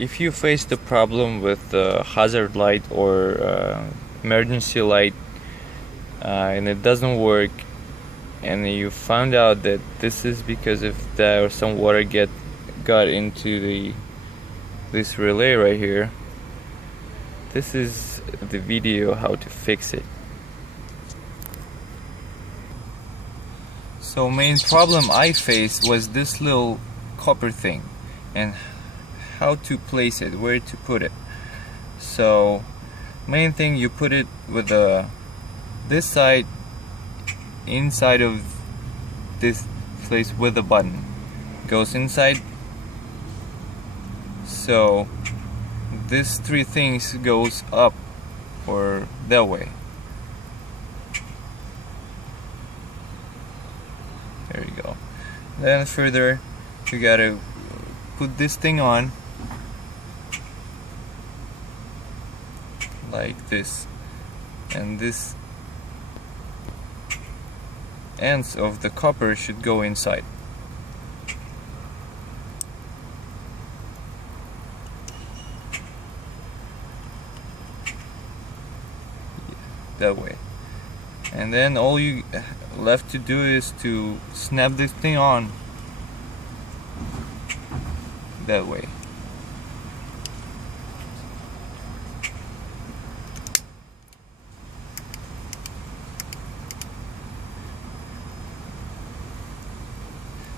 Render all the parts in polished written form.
if you face the problem with the hazard light or emergency light and it doesn't work, and you found out that this is because of that, or some water got into this relay right here, this is the video how to fix it. So main problem I faced was this little copper thing and how to place it, where to put it. So main thing, you put it with this side inside of this place with the button, goes inside. So this three things goes up or that way. There you go. Then further, you gotta put this thing on like this, and this ends of the copper should go inside. That way. And then all you left to do is to snap this thing on that way.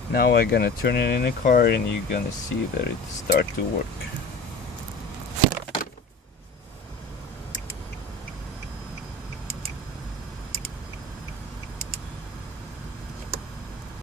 Now I'm gonna turn it in the car and you're gonna see that it start to work.